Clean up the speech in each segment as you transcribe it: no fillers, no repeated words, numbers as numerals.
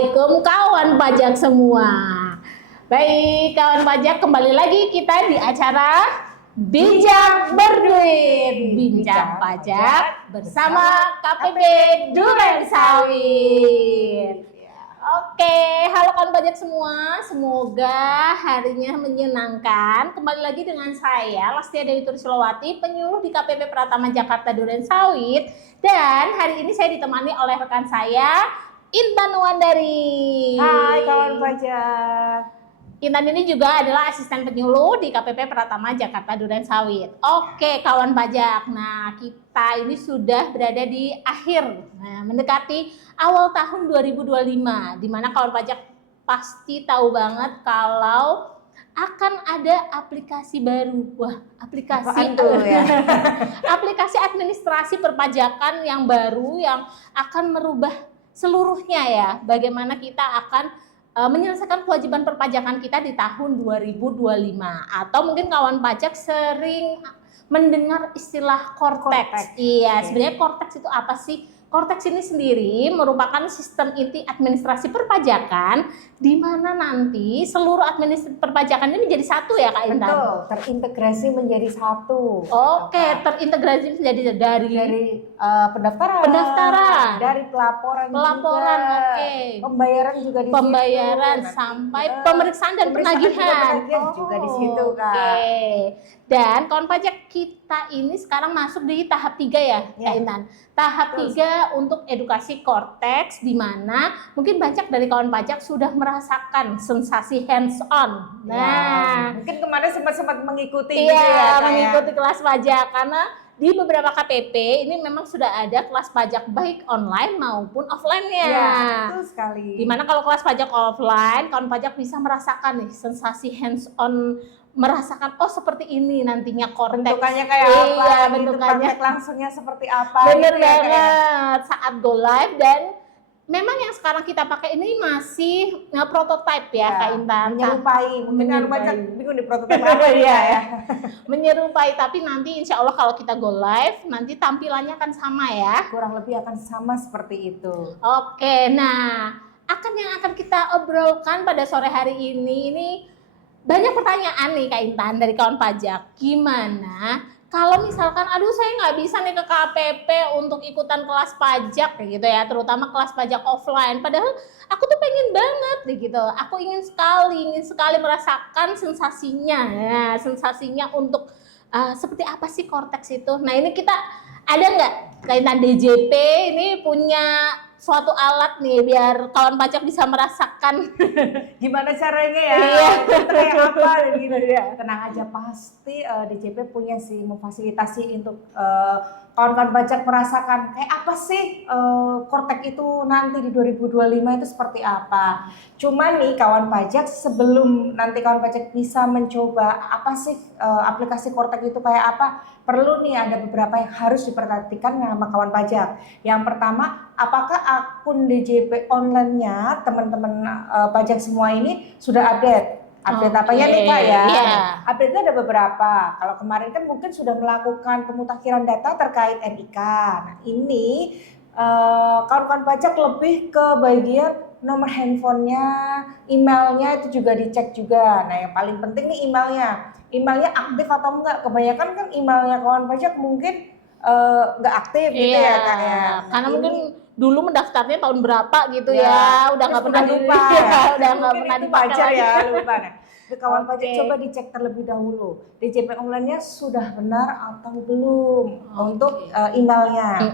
Assalamualaikum kawan pajak semua. Baik kawan pajak, kembali lagi kita di acara Bijak Berduit, Bincang Pajak bersama KPP Durensawit. Oke, halo kawan pajak semua, semoga harinya menyenangkan. Kembali lagi dengan saya Lastia Dewi Tursilowati, penyuluh di KPP Pratama Jakarta Durensawit. Dan hari ini saya ditemani oleh rekan saya Intan Wandari. Hai kawan pajak. Intan ini juga adalah asisten penyuluh di KPP Pratama Jakarta Durensawit. Oke kawan pajak, nah kita ini sudah berada di akhir, mendekati awal tahun 2025, dimana kawan pajak pasti tahu banget kalau akan ada aplikasi baru. Wah, aplikasi ya? aplikasi administrasi perpajakan yang baru yang akan merubah seluruhnya ya, bagaimana kita akan menyelesaikan kewajiban perpajakan kita di tahun 2025. Atau mungkin kawan pajak sering mendengar istilah Cortex. Iya, sebenarnya Cortex itu apa sih? Cortex ini sendiri merupakan sistem inti administrasi perpajakan di mana nanti seluruh administrasi perpajakan ini menjadi satu ya Kak Intan? Betul, terintegrasi menjadi satu. Oke, terintegrasi menjadi dari pendaftaran, dari pelaporan juga, oke. pembayaran juga di pembayaran situ. sampai pemeriksaan dan penagihan juga di situ Kak. Oke. Dan kawan pajak kita ini sekarang masuk di tahap 3 ya, Kak Intan. Tahap 3 untuk edukasi Cortex, di mana mungkin banyak dari kawan pajak sudah merasakan sensasi hands on. Nah, mungkin kemarin sempat mengikuti iya, gitu ya, mengikuti kelas pajak karena di beberapa KPP ini memang sudah ada kelas pajak baik online maupun offline-nya. Iya, betul sekali. Dimana kalau kelas pajak offline, kawan pajak bisa merasakan nih sensasi hands on, merasakan oh seperti ini nantinya Cortex. Bentukannya kayak apa? Iya, bentukannya langsungnya seperti apa? Bener gitu banget saat go live. Dan memang yang sekarang kita pakai ini masih prototype ya, Kak Intan. Menyerupai, mungkin kan macam bingung di prototype apa ya. Menyerupai, tapi nanti insya Allah kalau kita go live nanti tampilannya akan sama ya. Kurang lebih akan sama seperti itu. Oke, nah yang akan kita obrolkan pada sore hari ini banyak pertanyaan nih Kak Intan dari kawan pajak. Gimana kalau misalkan aduh saya nggak bisa nih ke KPP untuk ikutan kelas pajak kayak gitu ya, terutama kelas pajak offline, padahal aku tuh pengen banget nih gitu, aku ingin sekali merasakan sensasinya ya, sensasinya untuk seperti apa sih Cortex itu. Nah ini kita ada nggak kaitan DJP ini punya suatu alat nih biar kawan pajak bisa merasakan gimana caranya ya, kayak apa gitu ya. Tenang aja, pasti DJP punya sih memfasilitasi untuk kawan-kawan pajak merasakan kayak apa sih Cortex itu nanti di 2025 itu seperti apa. Cuman nih kawan pajak, sebelum nanti kawan pajak bisa mencoba apa sih aplikasi Cortex itu kayak apa, perlu nih ada beberapa yang harus diperhatikan sama kawan pajak. Yang pertama, apakah akun DJP online-nya teman-teman pajak semua ini sudah update? Update apanya nih Kak ya? Yeah. Update-nya ada beberapa. Kalau kemarin kan mungkin sudah melakukan pemutakhiran data terkait NIK. Nah ini kawan-kawan pajak lebih ke bagian nomor handphonenya, emailnya itu juga dicek juga. Nah yang paling penting nih emailnya aktif atau enggak. Kebanyakan kan emailnya kawan pajak mungkin nggak aktif gitu ya Kak ya. Nah, karena mungkin dulu mendaftarnya tahun berapa gitu ya, udah nggak pernah lupa udah nggak pernah dipakai lagi ya, lupa. Nah, kawan pajak coba dicek terlebih dahulu DJP online-nya sudah benar atau belum untuk emailnya.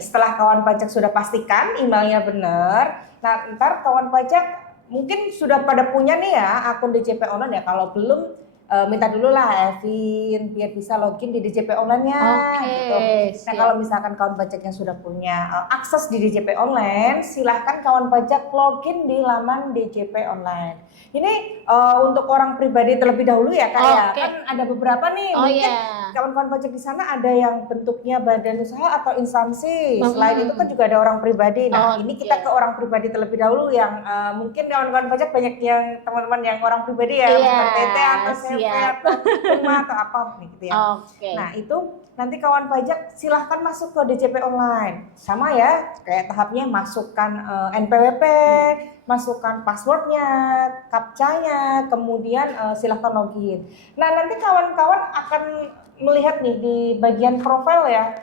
Setelah kawan pajak sudah pastikan emailnya benar, nah ntar kawan pajak mungkin sudah pada punya nih ya akun DJP online ya. Kalau belum minta dulu lah Evin biar bisa login di DJP online-nya gitu. Nah kalau misalkan kawan pajak yang sudah punya akses di DJP online, silahkan kawan pajak login di laman DJP online. Ini untuk orang pribadi terlebih dahulu ya Kak ya. Kan ada beberapa nih mungkin kawan-kawan pajak di sana ada yang bentuknya badan usaha atau instansi. Selain itu kan juga ada orang pribadi. Nah ini kita ke orang pribadi terlebih dahulu yang mungkin kawan-kawan pajak banyak yang teman-teman yang orang pribadi ya, PT atau siap. atau rumah atau apa gitu ya. Oke. Nah itu nanti kawan pajak silahkan masuk ke DJP online. Sama ya, kayak tahapnya masukkan NPWP, masukkan passwordnya, captcha-nya, kemudian silahkan login. Nah nanti kawan-kawan akan melihat nih di bagian profil ya,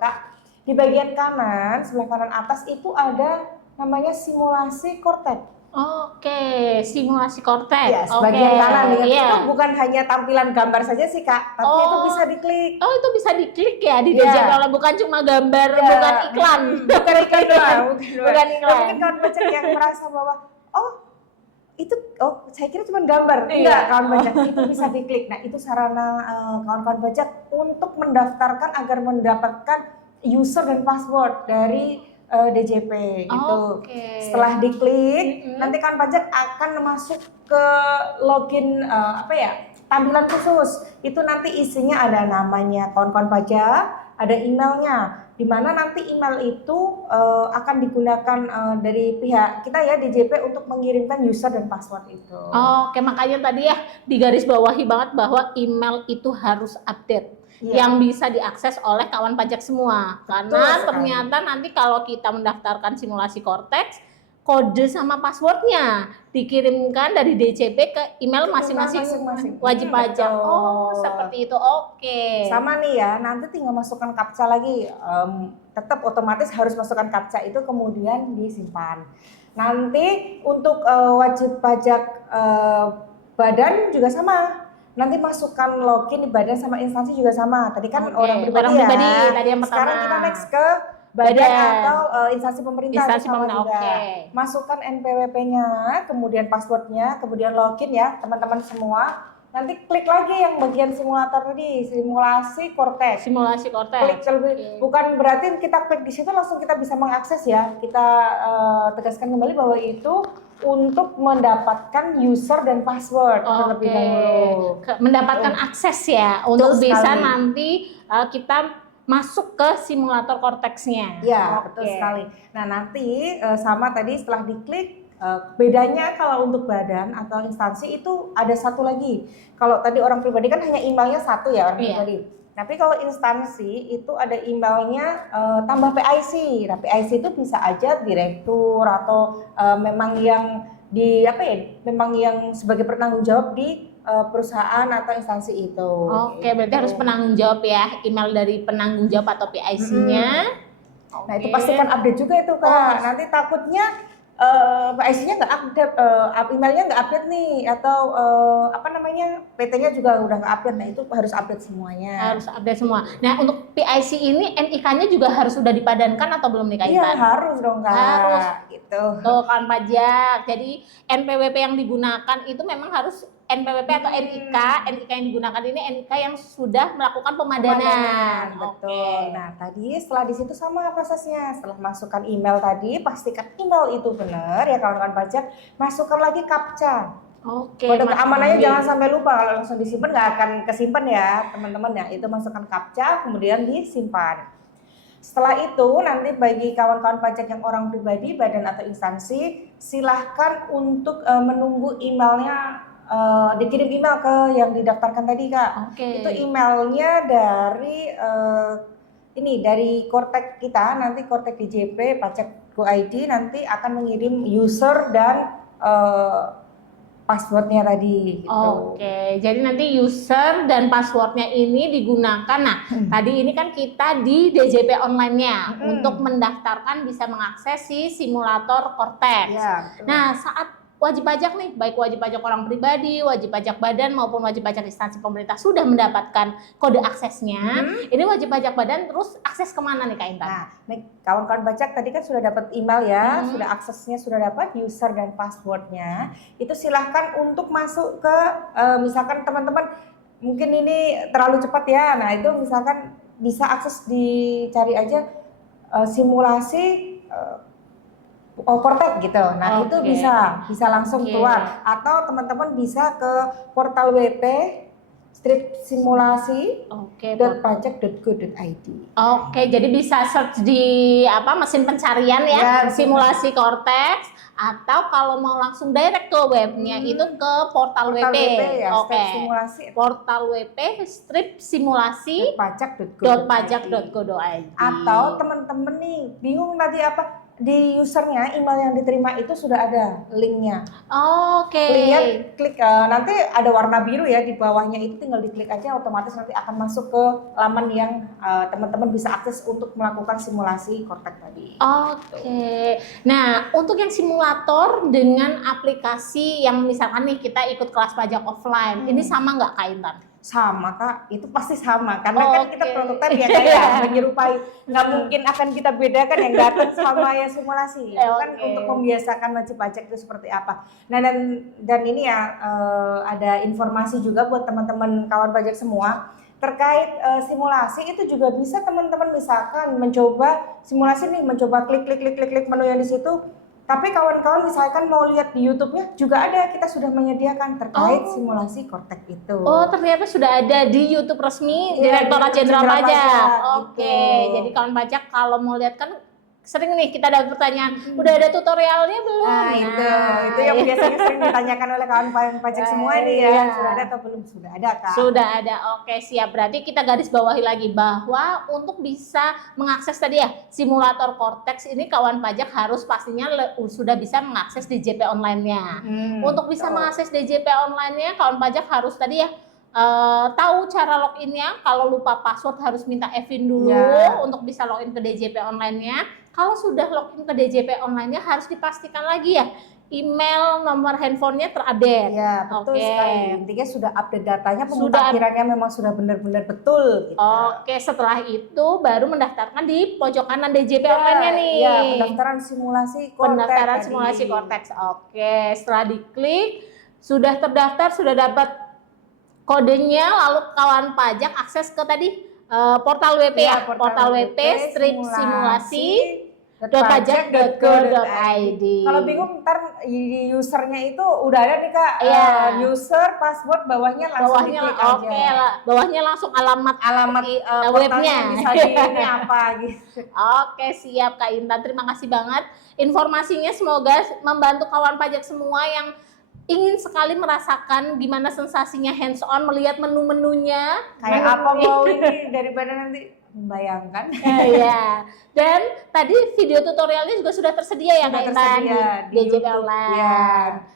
Kak. Di bagian kanan, sebelah kanan atas itu ada namanya simulasi Cortex. Oke, simulasi Cortex. Ya, bagian kanan nih. Iya. Itu bukan hanya tampilan gambar saja sih Kak, tapi itu bisa diklik. Oh, itu bisa diklik ya di Iya. DJP Online, bukan cuma gambar, bukan iklan. Bukan iklan doang, Bukan iklan. Mungkin kawan pajak yang merasa bahwa itu saya kira cuma gambar. Iya. Enggak, kawan pajak itu bisa diklik. Nah, itu sarana kawan-kawan pajak untuk mendaftarkan agar mendapatkan user dan password dari DJP gitu. Setelah diklik, nanti kawan pajak akan masuk ke login tampilan khusus. Itu nanti isinya ada namanya kawan-kawan pajak, ada emailnya, di mana nanti email itu akan digunakan dari pihak kita ya DJP untuk mengirimkan user dan password itu. Oke, makanya tadi ya digarisbawahi banget bahwa email itu harus update. Yang bisa diakses oleh kawan pajak semua. Karena ternyata nanti kalau kita mendaftarkan simulasi Cortex, kode sama passwordnya dikirimkan dari DJP ke email masing-masing wajib pajak. Oh, seperti itu. Oke. Sama nih ya, nanti tinggal masukkan captcha lagi. Tetap otomatis harus masukkan captcha itu kemudian disimpan. Nanti untuk wajib pajak badan juga sama. Nanti masukkan login di badan sama instansi juga sama. Tadi kan orang pribadi tadi yang pertama. Sekarang kita next ke badan atau instansi pemerintah. Masukkan NPWP-nya, kemudian passwordnya, kemudian login ya teman-teman semua. Nanti klik lagi yang bagian simulator tadi, simulasi Cortex. Simulasi Cortex. Klik bukan berarti kita klik di situ langsung kita bisa mengakses ya. Kita tegaskan kembali bahwa itu untuk mendapatkan user dan password terlebih dahulu. Mendapatkan akses ya untuk bisa nanti kita masuk ke simulator Cortex-nya. Ya, betul sekali. Nah, nanti sama tadi setelah diklik, bedanya kalau untuk badan atau instansi itu ada satu lagi. Kalau tadi orang pribadi kan hanya emailnya satu ya orang pribadi. Tapi kalau instansi itu ada emailnya tambah PIC. Nah, PIC itu bisa aja direktur atau memang yang memang yang sebagai penanggung jawab di perusahaan atau instansi itu. Berarti harus penanggung jawab ya, email dari penanggung jawab atau PIC-nya. Nah, itu pastikan update juga itu Kak. Nanti takutnya PIC-nya nggak update, emailnya nggak update nih, atau PT-nya juga udah nggak update. Nah, itu harus update semuanya. Harus update semua. Nah, untuk PIC ini NIK-nya juga harus sudah dipadankan atau belum nih Kak Intan? Iya, harus dong Kak. Harus. Gitu. Tuh kawan pajak. Jadi NPWP yang digunakan itu memang harus NPWP atau NIK. NIK yang digunakan ini NIK yang sudah melakukan pemadanan. Betul. Nah, tadi setelah di situ sama prosesnya. Setelah masukkan email tadi, pastikan email itu benar ya kawan-kawan pajak. Masukkan lagi captcha. Kode keamanannya jangan sampai lupa. Kalau langsung disimpan nggak akan kesimpan ya teman-teman ya. Itu masukkan captcha kemudian disimpan. Setelah itu nanti bagi kawan-kawan pajak yang orang pribadi, badan atau instansi, silahkan untuk menunggu emailnya dikirim email ke yang didaftarkan tadi Kak. Itu emailnya dari dari Cortex kita, nanti Cortex DJP Pajak Go ID nanti akan mengirim user dan passwordnya tadi gitu. Jadi nanti user dan passwordnya ini digunakan. Nah, tadi ini kan kita di DJP online-nya untuk mendaftarkan bisa mengakses si simulator Cortex. Nah, saat wajib pajak nih, baik wajib pajak orang pribadi, wajib pajak badan maupun wajib pajak instansi pemerintah sudah mendapatkan kode aksesnya. Ini wajib pajak badan terus akses kemana nih Kak Intan? Nah, nih kawan-kawan pajak tadi kan sudah dapat email ya, sudah aksesnya sudah dapat, user dan passwordnya. Itu silahkan untuk masuk ke misalkan teman-teman mungkin ini terlalu cepat ya. Nah, itu misalkan bisa akses dicari aja simulasi Cortex gitu. Nah, itu bisa langsung keluar, atau teman-teman bisa ke portal WP stripsimulasi.pajak.go.id. Oke, jadi bisa search di mesin pencarian ya, simulasi Cortex, atau kalau mau langsung direct ke webnya itu ke portal WP. Ya, Oke. simulasi. Portal WP stripsimulasi.pajak.go.id. Atau teman-teman nih bingung tadi apa, di usernya email yang diterima itu sudah ada linknya. Oke. Linknya klik nanti ada warna biru ya di bawahnya, itu tinggal diklik aja, otomatis nanti akan masuk ke laman yang teman-teman bisa akses untuk melakukan simulasi Cortex tadi. Oke. Nah, untuk yang simulator dengan aplikasi yang misalkan nih kita ikut kelas pajak offline, ini sama nggak Kak Intan? Sama Kak, itu pasti sama karena kan kita prototipe ya Kak ya, menyerupai, nggak mungkin akan kita bedakan yang datang sama yang simulasi. Itu kan untuk membiasakan wajib pajak itu seperti apa. Nah dan ini ya ada informasi juga buat teman-teman kawan pajak semua terkait simulasi itu juga bisa teman-teman misalkan mencoba simulasi nih, mencoba klik menu yang di situ. Tapi kawan-kawan misalkan mau lihat di YouTube-nya juga ada, kita sudah menyediakan terkait simulasi Cortex itu. Oh, ternyata sudah ada di YouTube resmi Direktorat Jenderal Pajak. Oke, jadi kawan pajak kalau mau lihat kan sering nih kita ada pertanyaan, udah ada tutorialnya belum? Nah, itu yang biasanya sering ditanyakan oleh kawan pajak semua nih ya. Sudah ada atau belum? Sudah ada Kak. Sudah ada. Oke, siap. Berarti kita garis bawahi lagi bahwa untuk bisa mengakses tadi ya simulator Cortex ini kawan pajak harus pastinya sudah bisa mengakses DJP online-nya. Untuk bisa mengakses DJP online-nya kawan pajak harus tadi ya tahu cara loginnya. Kalau lupa password harus minta Evin dulu untuk bisa login ke DJP online-nya. Kalau sudah login ke DJP online-nya harus dipastikan lagi ya email, nomor handphonenya terupdate. Ya, betul sekali. Intinya sudah update datanya, pemutakhirannya memang sudah benar-benar betul. Gitu. Oke, setelah itu baru mendaftarkan di pojok kanan DJP online-nya nih. Ya, pendaftaran simulasi Cortex. Oke, setelah diklik sudah terdaftar, sudah dapat kodenya, lalu kawan pajak akses ke tadi portal WP portal WP stripsimulasi.pajak.go.id. Kalau bingung ntar usernya itu udah ada nih Kak, user, password, bawahnya langsung diklik aja. Bawahnya langsung alamat webnya bisa di ini apa gitu. Oke, siap Kak Intan, terima kasih banget informasinya, semoga membantu kawan pajak semua yang ingin sekali merasakan gimana sensasinya hands on melihat menu-menunya. Kayak apa mau ini daripada nanti membayangkan. Iya. Dan tadi video tutorialnya juga sudah tersedia ya Kak Intan di DJP Online.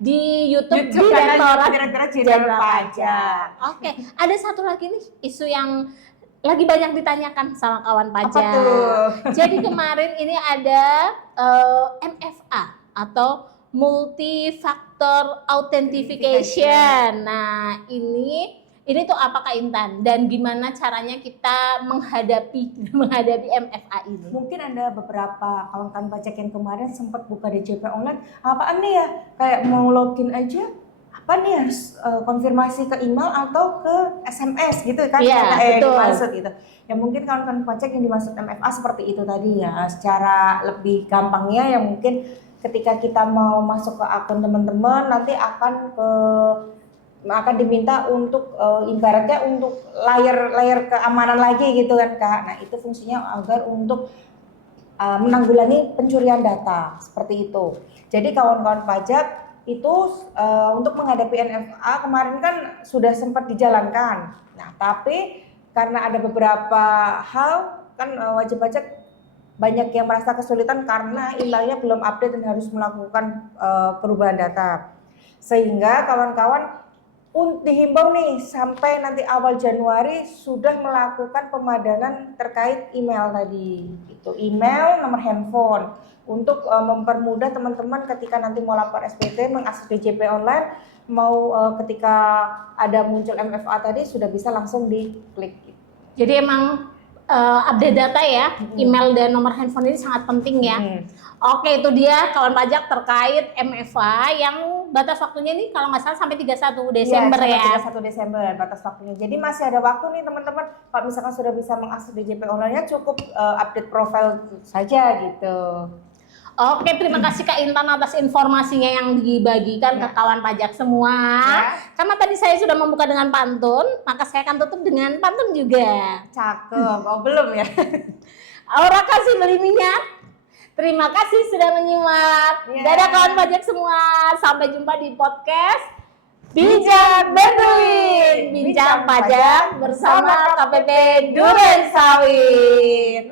Di YouTube Direktorat Jenderal Pajak. Oke, ada satu lagi nih isu yang lagi banyak ditanyakan sama kawan pajak. Apa tuh? Jadi kemarin ini ada MFA atau Multi-Factor Authentication. Nah, ini tuh apa Kak Intan? Dan gimana caranya kita menghadapi MFA ini? Mungkin ada beberapa kawan-kawan pajak yang kemarin sempat buka DJP online, apaan nih ya? Kayak mau login aja, apa nih harus konfirmasi ke email atau ke SMS gitu kan? Iya, betul. Dimaksud gitu. Ya mungkin kawan-kawan pajak yang dimaksud MFA seperti itu tadi ya. Secara lebih gampangnya ya mungkin ketika kita mau masuk ke akun teman-teman nanti akan diminta untuk ibaratnya untuk layer keamanan lagi gitu kan Kak. Nah, itu fungsinya agar untuk menanggulangi pencurian data seperti itu. Jadi kawan-kawan pajak itu untuk menghadapi MFA kemarin kan sudah sempat dijalankan. Nah, tapi karena ada beberapa hal kan wajib pajak banyak yang merasa kesulitan karena emailnya belum update dan harus melakukan perubahan data. Sehingga kawan-kawan dihimbau nih sampai nanti awal Januari sudah melakukan pemadanan terkait email tadi. Itu email, nomor handphone untuk mempermudah teman-teman ketika nanti mau lapor SPT, mengakses DJP online, mau ketika ada muncul MFA tadi sudah bisa langsung diklik. Jadi emang update data ya, email dan nomor handphone ini sangat penting ya. Oke, itu dia kawan pajak terkait MFA yang batas waktunya ini kalau nggak salah sampai 31 Desember ya. 31 Desember batas waktunya. Jadi masih ada waktu nih teman-teman. Kalau misalkan sudah bisa mengakses DJP online-nya cukup update profil saja gitu. Oke, terima kasih Kak Intan atas informasinya yang dibagikan ke kawan pajak semua. Karena tadi saya sudah membuka dengan pantun, maka saya akan tutup dengan pantun juga. Cakep. Oh, belum ya? Aura kasih beli minyak. Terima kasih sudah menyimak. Dadah kawan pajak semua. Sampai jumpa di podcast Bijak Berduit. Bincang pajak bersama KPP Duren Sawit.